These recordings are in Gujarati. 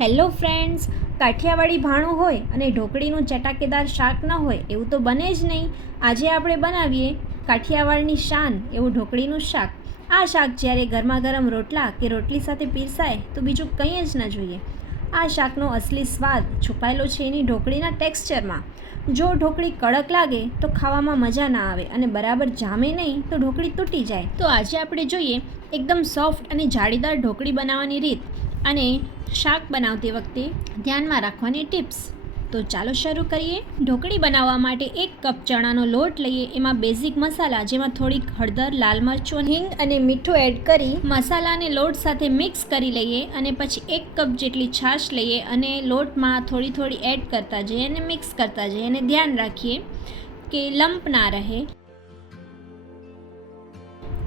હેલો ફ્રેન્ડ્સ, કાઠિયાવાડી ભાણું હોય અને ઢોકળીનું ચટાકેદાર શાક ન હોય એવું તો બને જ નહીં. આજે આપણે બનાવીએ કાઠિયાવાડની શાન એવું ઢોકળીનું શાક. આ શાક જ્યારે ગરમા ગરમ રોટલા કે રોટલી સાથે પીરસાય તો બીજું કંઈ જ ન જોઈએ. આ શાકનો અસલી સ્વાદ છુપાયેલો છે એની ઢોકળીના ટેક્સચરમાં. જો ઢોકળી કડક લાગે તો ખાવામાં મજા ના આવે અને બરાબર જામે નહીં તો ઢોકળી તૂટી જાય. તો આજે આપણે જોઈએ એકદમ સોફ્ટ અને જાળીદાર ઢોકળી બનાવવાની રીત અને શાક બનાવતી વખતે ધ્યાનમાં રાખવાની ટિપ્સ. તો ચાલો શરૂ કરીએ. ઢોકળી બનાવવા માટે 1 કપ ચણાનો લોટ લઈએ. એમાં બેઝિક મસાલા જેમાં થોડીક હળદર, લાલ મરચું, હિંગ અને મીઠું એડ કરી મસાલાને લોટ સાથે મિક્સ કરી લઈએ અને પછી 1 કપ જેટલી છાશ લઈએ અને લોટમાં થોડી એડ કરતા જઈએ અને મિક્સ કરતા જઈએ અને ધ્યાન રાખીએ કે લંપ ના રહે.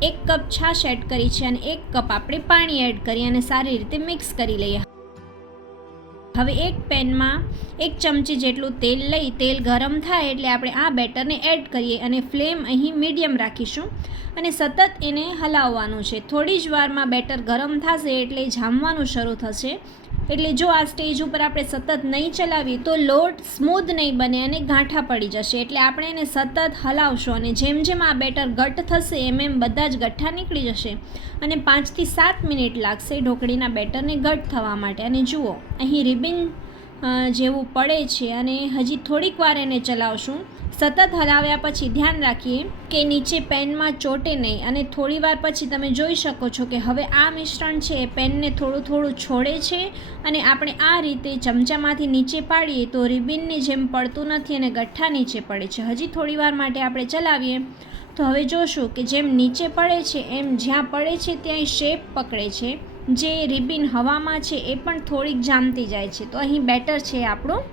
1 કપ છાશ એડ કરી છે અને 1 કપ આપણે પાણી એડ કરી અને સારી રીતે મિક્સ કરી લઈએ. હવે એક પેનમાં 1 ચમચી જેટલું તેલ લઈ તેલ ગરમ થાય એટલે આપણે આ બેટરને એડ કરીએ અને ફ્લેમ અહીં મીડિયમ રાખીશું અને સતત એને હલાવવાનું છે. થોડી જ વારમાં બેટર ગરમ થશે એટલે જામવાનું શરૂ થશે. એટલે જો આ સ્ટેજ ઉપર આપણે સતત નહીં ચલાવીએ તો લોટ સ્મૂધ નહીં બને અને ગાંઠા પડી જશે. એટલે આપણે એને સતત હલાવશું અને જેમ જેમ આ બેટર ઘટ્ટ થશે એમ બધા જ ગઠ્ઠા નીકળી જશે અને 5 થી 7 મિનિટ લાગશે ઢોકળીના બેટરને ઘટ્ટ થવા માટે. અને જુઓ અહીં રિબિન જેવું પડે છે અને હજી થોડીક વાર એને ચલાવશું. સતત હલાવ્યા પછી ધ્યાન રાખીએ કે નીચે પેનમાં ચોટે નહીં અને થોડી વાર પછી તમે જોઈ શકો છો કે હવે આ મિશ્રણ છે એ પેનને થોડું છોડે છે અને આપણે આ રીતે ચમચામાંથી નીચે પાડીએ તો રિબિનની જેમ પડતું નથી અને ગઠ્ઠા નીચે પડે છે. હજી થોડી વાર માટે આપણે ચલાવીએ તો હવે જોશું કે જેમ નીચે પડે છે એમ જ્યાં પડે છે ત્યાં શેપ પકડે છે. જે રિબિન હવામાં છે એ પણ થોડીક જામતી જાય છે. તો અહીં બેટર છે આપણું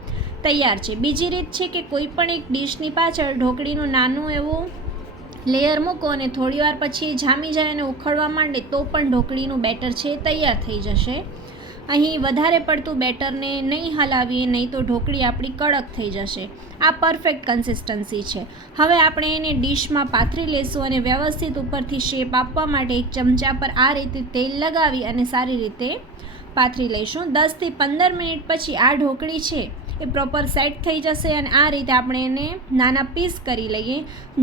તૈયાર છે. બીજી રીત છે કે કોઈ પણ એક ડીશની પાછળ ઢોકળીનું નાનું એવું લેયર મૂકો અને થોડી વાર પછી જામી જાય અને ઉખડવા માંડે તો પણ ઢોકળીનું બેટર છે તૈયાર થઈ જશે. અહીં વધારે પડતું બેટરને નહીં હલાવીએ નહીં તો ઢોકળી આપણી કડક થઈ જશે. આ પરફેક્ટ કન્સિસ્ટન્સી છે. હવે આપણે એને ડીશમાં પાથરી લેશું અને વ્યવસ્થિત ઉપરથી શેપ આપવા માટે 1 ચમચા પર આ રીતે તેલ લગાવી અને સારી રીતે પાથરી લઈશું. 10 થી 15 મિનિટ પછી આ ઢોકળી છે એ પ્રોપર સેટ થઈ જશે અને આ રીતે આપણે એને નાના પીસ કરી લઈએ.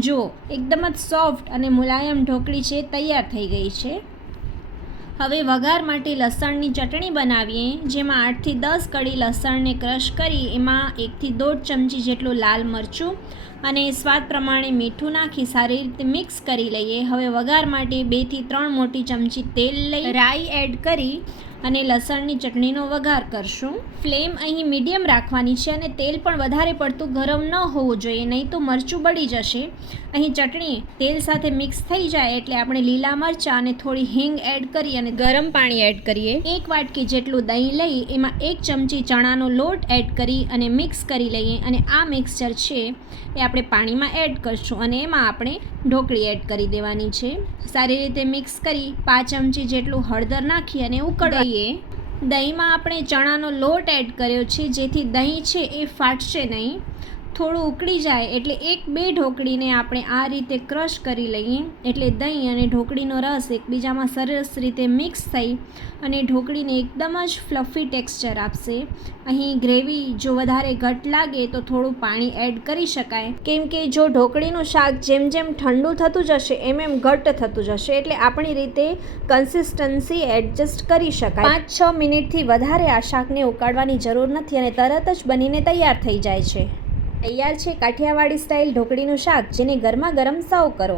જો એકદમ જ સોફ્ટ અને મુલાયમ ઢોકળી છે તૈયાર થઈ ગઈ છે. હવે વઘાર માટે લસણની ચટણી બનાવીએ. જેમાં 8 થી 10 કળી લસણને ક્રશ કરી એમાં 1 થી 1.5 ચમચી જેટલું લાલ મરચું અને સ્વાદ પ્રમાણે મીઠું નાખી સારી રીતે મિક્સ કરી લઈએ. હવે વઘાર માટે 2 થી 3 મોટી ચમચી તેલ લઈ રાઈ એડ કરી અને લસણની ચટણીનો વઘાર કરશું. ફ્લેમ અહીં મીડિયમ રાખવાની છે અને તેલ પણ વધારે પડતું ગરમ ન હોવું જોઈએ નહીં તો મરચું બળી જશે. અહીં ચટણી તેલ સાથે મિક્સ થઈ જાય એટલે આપણે લીલા મરચાં અને થોડી હિંગ એડ કરી અને ગરમ પાણી એડ કરીએ. 1 વાટકી જેટલું દહીં લઈ એમાં 1 ચમચી ચણાનો લોટ એડ કરી અને મિક્સ કરી લઈએ અને આ મિક્સચર છે એ આપણે પાણીમાં એડ કરશું અને એમાં આપણે ઢોકળી એડ કરી દેવાની છે. સારી રીતે મિક્સ કરી 5 ચમચી જેટલું હળદર નાખી અને ઉકળીએ. દહીંમાં આપણે ચણાનો લોટ એડ કર્યો છે જેથી દહીં છે એ ફાટશે નહીં. થોડું ઉકળી જાય એટલે 1-2 ઢોકળીને આપણે આ રીતે ક્રશ કરી લઈએ એટલે દહીં અને ઢોકળીનો રસ એકબીજામાં સરસ રીતે મિક્સ થઈ અને ઢોકળીને એકદમ જ ફ્લફી ટેક્સચર આપશે. અહીં ગ્રેવી જો વધારે ઘટ લાગે તો થોડું પાણી એડ કરી શકાય કેમ કે જો ઢોકળીનું શાક જેમ ઠંડુ થતું જશે એમ ઘટ્ટ થતું જશે એટલે આપણી રીતે કન્સિસ્ટન્સી એડજસ્ટ કરી શકાય. 5-6 મિનિટથી વધારે આ શાકને ઉકાળવાની જરૂર નથી અને તરત જ બનીને તૈયાર થઈ જાય છે. તૈયાર છે કાઠિયાવાડી સ્ટાઇલ ઢોકળીનું શાક જેને ગરમા ગરમ સર્વ કરો.